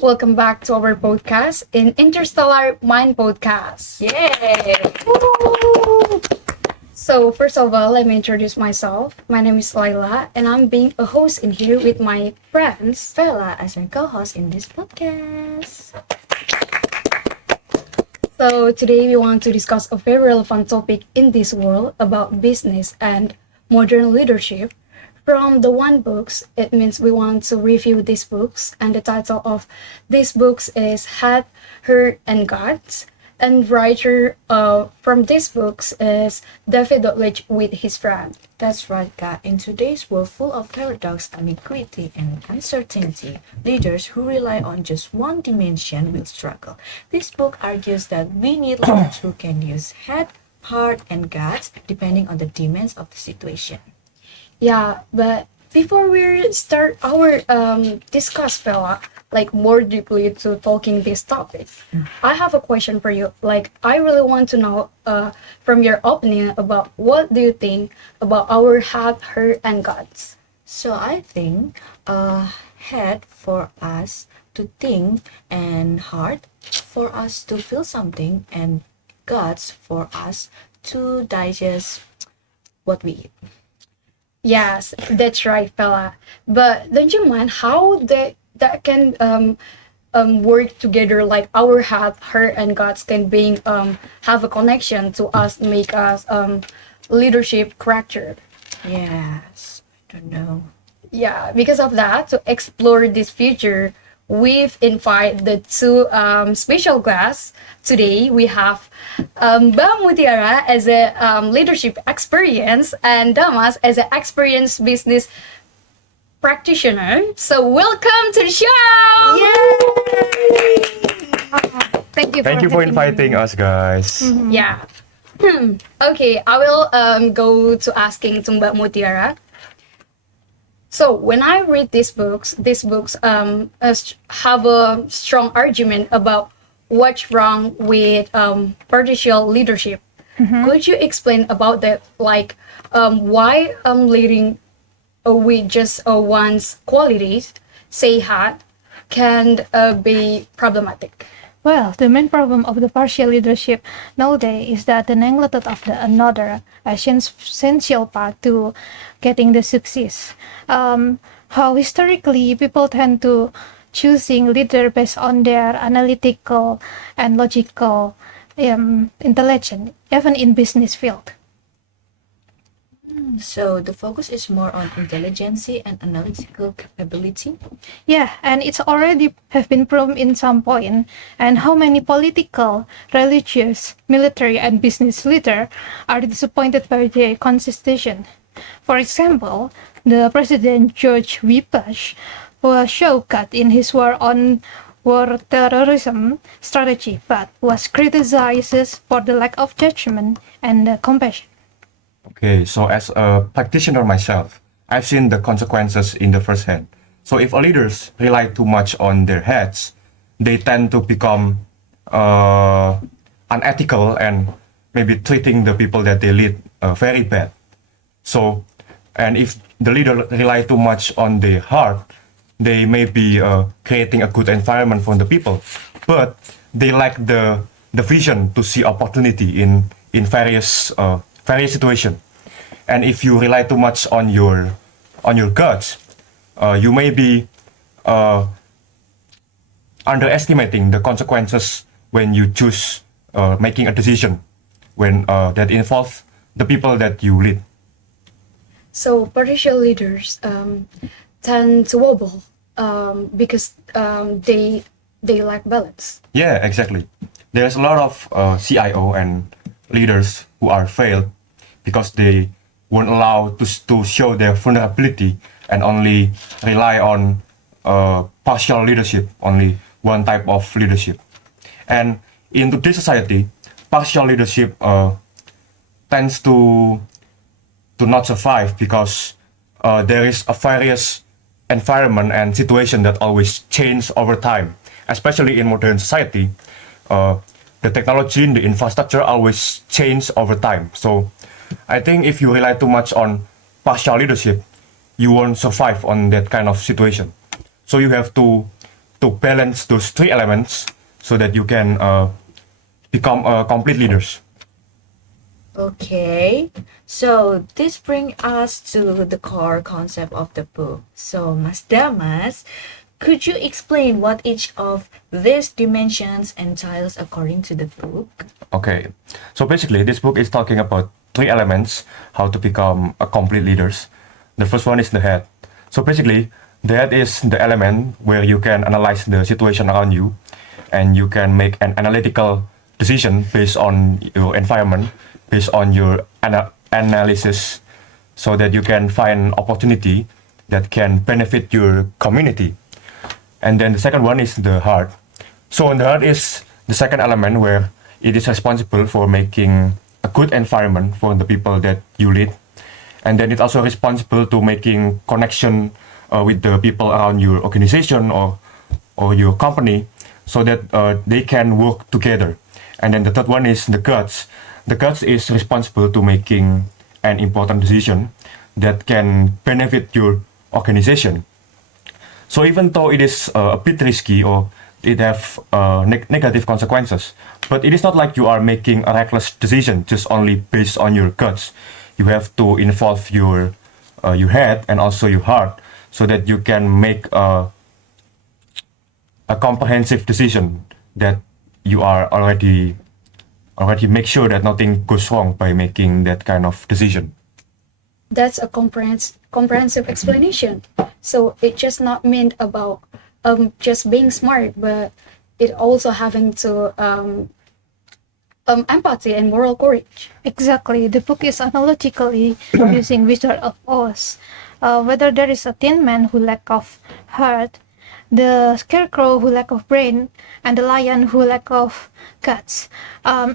Welcome back to our podcast in Interstellar Mind Podcast. Yay! Woo! So, first of all, let me introduce myself. My name is Laila, and I'm being a host in here with my friends. Rafaela as our co-host in this podcast. So, today we want to discuss a very relevant topic in this world about business and modern leadership. From the one books, it means we want to review these books, and the title of these books is Head, Heart, and Guts. And writer from these books is David Dotlitch with his friend. That's right, God. In today's world full of paradox, ambiguity, and uncertainty, leaders who rely on just one dimension will struggle. This book argues that we need leaders who can use head, heart, and guts depending on the demands of the situation. Yeah, but before we start our discuss, fella, like more deeply to talking this topic, I have a question for you. Like, I really want to know from your opinion about what do you think about our head, heart, and guts. So I think head for us to think and heart for us to feel something and guts for us to digest what we eat. Yes, that's right, fella. But don't you mind how that can work together? Like our head, heart, and guts can being have a connection to us, make us leadership character. Yes, I don't know. Yeah, because of that, to explore this future, we've invited the two special guests. Today we have Mutiara as a leadership experience and Damas as an experienced business practitioner. So welcome to the show! Yay! Thank you. Thank you for inviting us, guys. Yeah. Okay, I will go to asking to Mbak Mutiara. So when I read these books have a strong argument about what's wrong with partial leadership. Could you explain about that? Like why leading with just one's qualities, say had, can be problematic? Well, the main problem of the partial leadership nowadays is that the neglected of the another essential part to getting the success. How historically people tend to choosing leader based on their analytical and logical intelligence, even in business field. So the focus is more on intelligence and analytical capability. Yeah, and it's already have been proven in some point, and how many political, religious, military, and business leaders are disappointed by their constitution. For example, the President George W. Bush was showcased in his war on war terrorism strategy, but was criticized for the lack of judgment and compassion. Okay, so as a practitioner myself, I've seen the consequences in the first hand. So if leaders rely too much on their heads, they tend to become unethical and maybe treating the people that they lead very bad. So, and if the leader rely too much on their heart, they may be creating a good environment for the people, but they lack the vision to see opportunity in various situations. And if you rely too much on your guts, you may be underestimating the consequences when you choose making a decision when that involves the people that you lead. So partial leaders tend to wobble because they lack balance. Yeah, exactly. There's a lot of CIO and leaders who are failed because they won't allow to show their vulnerability and only rely on partial leadership, only one type of leadership. And in today's society, partial leadership tends to not survive because there is a various environment and situation that always change over time, especially in modern society. The technology and the infrastructure always change over time. So I think if you rely too much on partial leadership, you won't survive on that kind of situation. So you have to to balance those three elements so that you can become complete leaders. Okay, so this brings us to the core concept of the book. So, Mas Damas, could you explain what each of these dimensions entails according to the book? Okay, so basically this book is talking about three elements how to become a complete leaders. The first one is the head. So basically the head is the element where you can analyze the situation around you and you can make an analytical decision based on your environment, based on your analysis, so that you can find opportunity that can benefit your community. And then the second one is the heart. So the heart is the second element where it is responsible for making a good environment for the people that you lead. And then it's also responsible to making connection with the people around your organization or your company so that they can work together. And then the third one is the guts. The guts is responsible to making an important decision that can benefit your organization. So even though it is a bit risky or it have negative consequences, but it is not like you are making a reckless decision just only based on your guts. You have to involve your head and also your heart so that you can make a comprehensive decision that you are already make sure that nothing goes wrong by making that kind of decision. That's a comprehensive explanation. So it just not meant about just being smart, but it also having to empathy and moral courage. Exactly. The book is analytically using Wizard of Oz. Whether there is a Tin Man who lack of heart, the Scarecrow who lack of brain, and the Lion who lack of guts.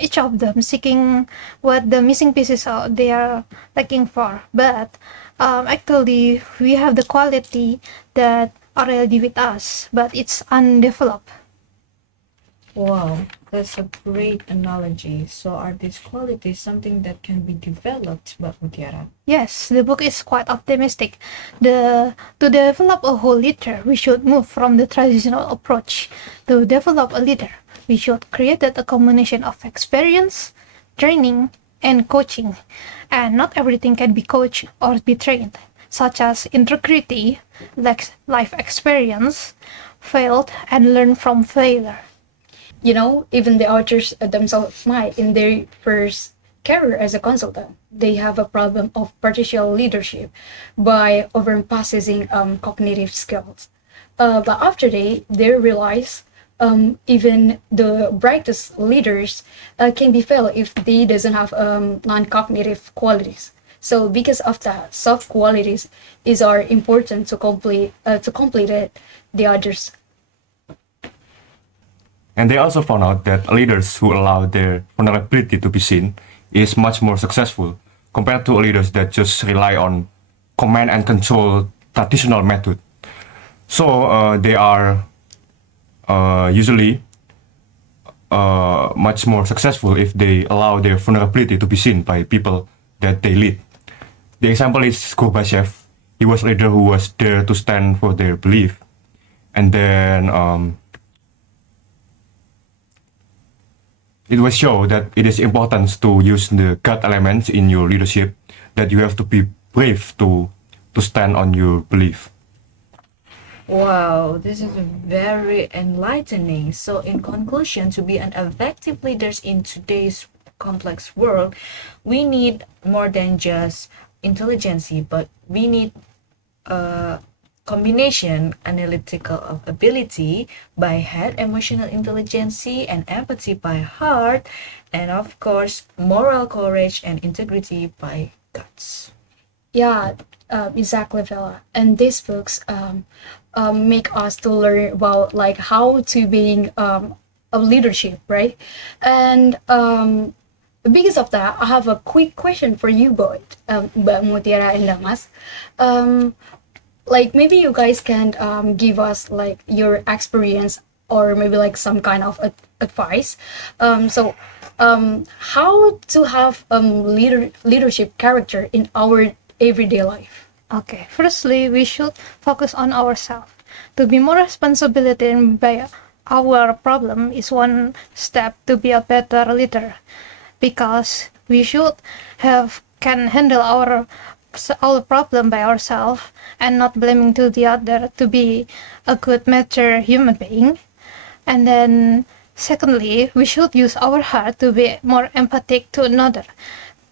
Each of them seeking what the missing pieces are they are looking for. But actually, we have the quality that already with us, but it's undeveloped. Wow, that's a great analogy. So, are these qualities something that can be developed, Mbak Mutiara? Yes, the book is quite optimistic. To develop a whole leader, we should move from the traditional approach. To develop a leader, we should create a combination of experience, training, and coaching. And not everything can be coached or be trained, such as integrity, life experience, failed, and learn from failure. You know, even the authors themselves might, in their first career as a consultant, they have a problem of partial leadership by overemphasizing cognitive skills. But after they realize even the brightest leaders can be failed if they doesn't have non-cognitive qualities. So because of that, soft qualities are important to complete the others. And they also found out that leaders who allow their vulnerability to be seen is much more successful compared to leaders that just rely on command and control traditional method. So they are usually much more successful if they allow their vulnerability to be seen by people that they lead. The example is Gorbachev. He was a leader who was there to stand for their belief. And then it was shown that it is important to use the gut elements in your leadership, that you have to be brave to stand on your belief. Wow, this is very enlightening. So, in conclusion, to be an effective leader in today's complex world, we need more than just intelligence, but we need a combination analytical ability by head, emotional intelligence, and empathy by heart, and of course, moral courage and integrity by guts. Yeah, exactly, Vela. And these books make us to learn about like how to being a leadership, right? And because of that, I have a quick question for you both, Mbak Mutiara and Damas. Like maybe you guys can give us like your experience or maybe like some kind of advice. How to have leadership character in our everyday life? Okay, firstly, we should focus on ourselves. To be more responsibility by our problem is one step to be a better leader, because we should have can handle our problem by ourselves and not blaming to the other to be a good mature human being. And then secondly, we should use our heart to be more empathic to another,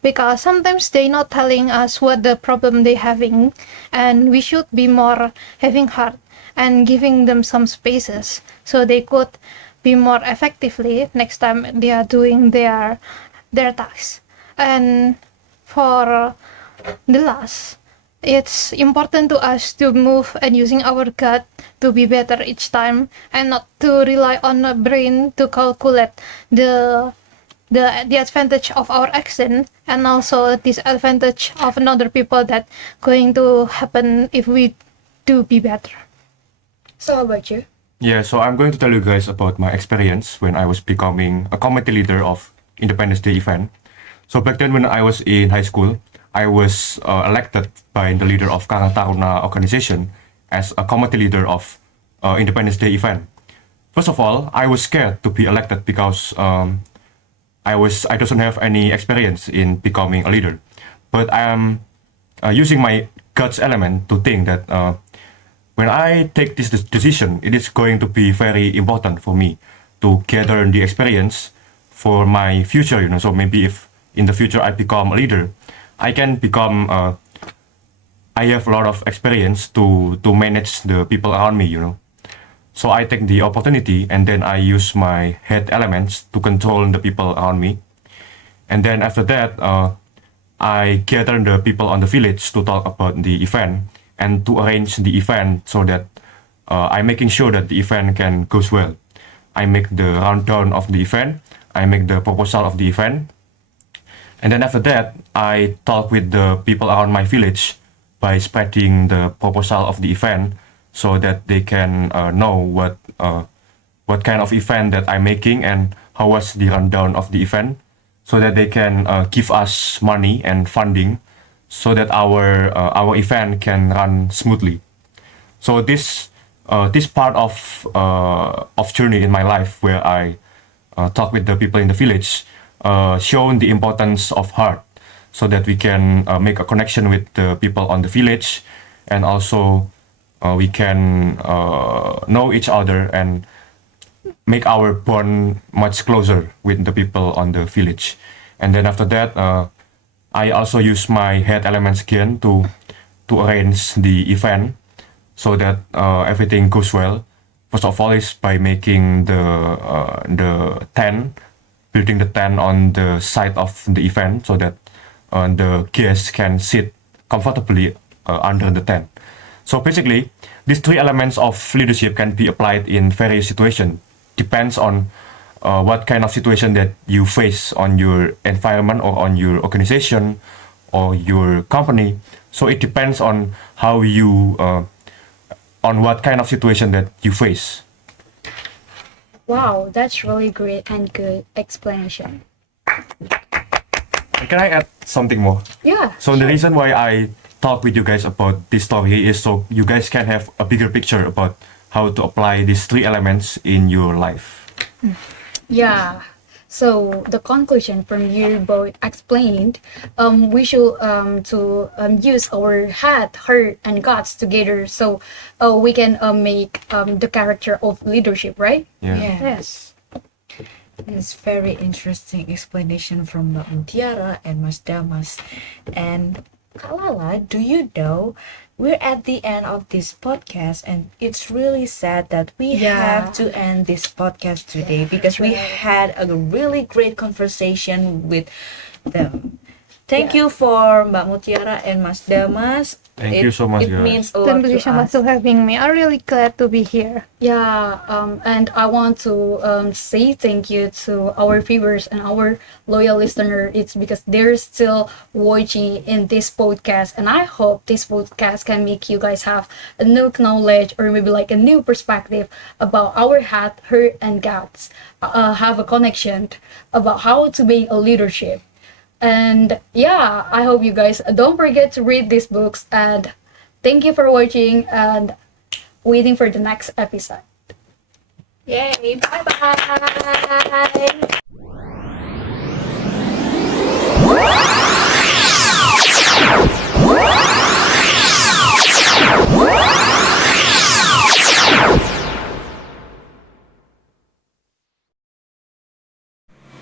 because sometimes they not telling us what the problem they having, and we should be more having heart and giving them some spaces so they could be more effectively next time they are doing their tasks. And for the last, it's important to us to move and using our gut to be better each time and not to rely on a brain to calculate the advantage of our action and also disadvantage of another people that going to happen if we do be better. So how about you? Yeah, so I'm going to tell you guys about my experience when I was becoming a committee leader of Independence Day event. So back then when I was in high school, I was elected by the leader of Karang Taruna organization as a committee leader of Independence Day event. First of all, I was scared to be elected because I doesn't have any experience in becoming a leader. But I am using my guts element to think that when I take this decision, it is going to be very important for me to gather the experience for my future. So maybe if in the future I become a leader, I can become. I have a lot of experience to manage the people around me. So I take the opportunity and then I use my head elements to control the people around me. And then after that, I gather the people on the village to talk about the event and to arrange the event so that I'm making sure that the event can goes well. I make the rundown of the event, I make the proposal of the event, and then after that, I talk with the people around my village by spreading the proposal of the event so that they can know what kind of event that I'm making and how was the rundown of the event, so that they can give us money and funding so that our event can run smoothly. So this part of journey in my life where I talk with the people in the village shown the importance of heart, so that we can make a connection with the people on the village, and also we can know each other and make our bond much closer with the people on the village. And then after that, I also use my head elements again to arrange the event so that everything goes well. First of all is by making the tent, building the tent on the side of the event so that the guests can sit comfortably under the tent. So basically, these three elements of leadership can be applied in various situations. Depends on what kind of situation that you face on your environment or on your organization or your company. So it depends on how you, on what kind of situation that you face. Wow, that's really great and good explanation. Can I add something more? Yeah. So the reason why I talk with you guys about this story is so you guys can have a bigger picture about how to apply these three elements in your life. Yeah. So the conclusion from you both explained, we should use our head, heart, and guts together so we can make the character of leadership, right? Yeah. Yes. It's very interesting explanation from Mbak Mutiara and Mas Damas. And Kak Lala, do you know we're at the end of this podcast, and it's really sad that we have to end this podcast today because we had a really great conversation with them. Thank you for Mbak Mutiara and Mas Damas. Thank you so much, It guys. means a lot Thank you to so much us. for having me. I'm really glad to be here. Yeah, and I want to say thank you to our viewers and our loyal listener. It's because they're still watching in this podcast, and I hope this podcast can make you guys have a new knowledge or maybe like a new perspective about our heart, hurt, and guts. Have a connection about how to be a leadership. And yeah, I hope you guys don't forget to read these books. And thank you for watching. And waiting for the next episode. Yay! Bye-bye!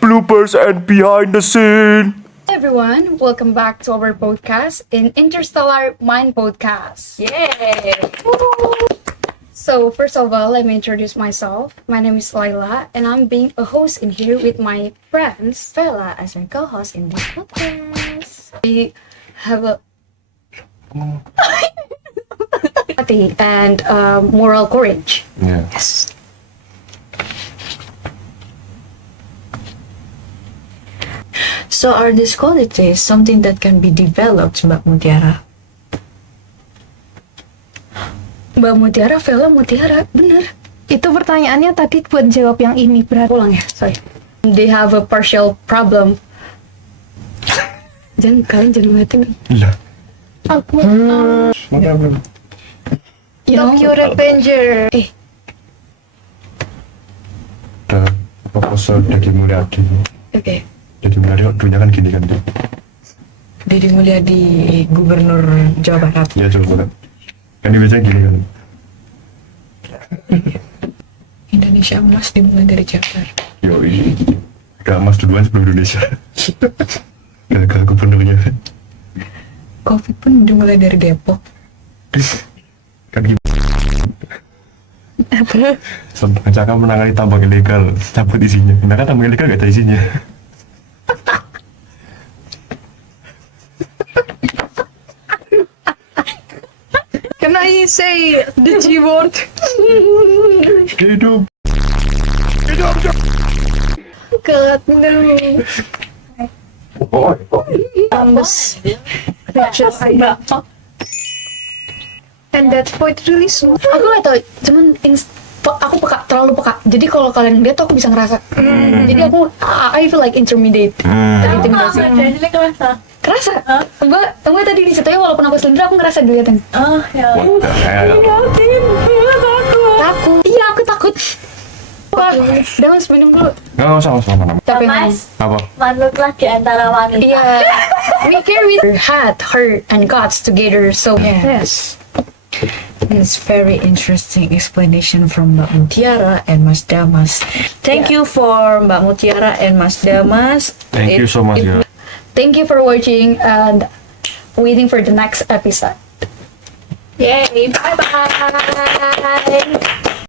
Bloopers and behind the scene. Hey everyone, welcome back to our podcast in Interstellar Mind Podcast. Yay! So first of all, let me introduce myself. My name is Laila, and I'm being a host in here with my friends. Rafaela as my co-host in this podcast. We have a empathy and moral courage. Yeah. Yes. So are these qualities something that can be developed, Mbak Mutiara? Mbak Mutiara, Vela Mutiara, bener. Itu pertanyaannya tadi buat jawab yang ini berat. Ulang ya, sorry. They have a partial problem. Kalian jangan ngeliatin. Iya. Aku You know, Tokyo Revenger. Proposal Deddy Mulyadi. Oke. Deddy Mulyadi kok dulunya kan gini kan tuh. Deddy Mulyadi Gubernur Jawa Barat. Iya coba kan. Kan dia biasanya gini kan. Indonesia emas dimulai dari Jakarta. Yoi. Udah emas duluan sebelum Indonesia. Gagal gubernurnya. Covid pun dimulai dari Depok. Kan gini. Rencana menangani tambang ilegal, cabut isinya. Nah kan tambang ilegal gak ada isinya. Can I say the G word? Hidup. God no. Oh, And that point really smooth. Aku gak tau, cuman aku terlalu peka. Jadi kalau kalian lihat tuh aku bisa ngerasa. Jadi aku, I feel like intermediate. Terintimidasi. Jadi kerasa. Mbak tadi diceritain walaupun aku selindra aku ngerasa dilihatin. Oh ya. what the hell? Takut. Iya aku takut. Pak, Damas minum dulu. Nggak usah mana. Tapi Damas, Apa? makhluklah di antara wanita. iya, we carry her head, her, and God's together. So Yes. It's very interesting explanation from Mbak Mutiara and Mas Damas. Thank you for Mbak Mutiara and Mas Damas. Thank you so much ya. thank you for watching and waiting for the next episode. Yay, bye-bye.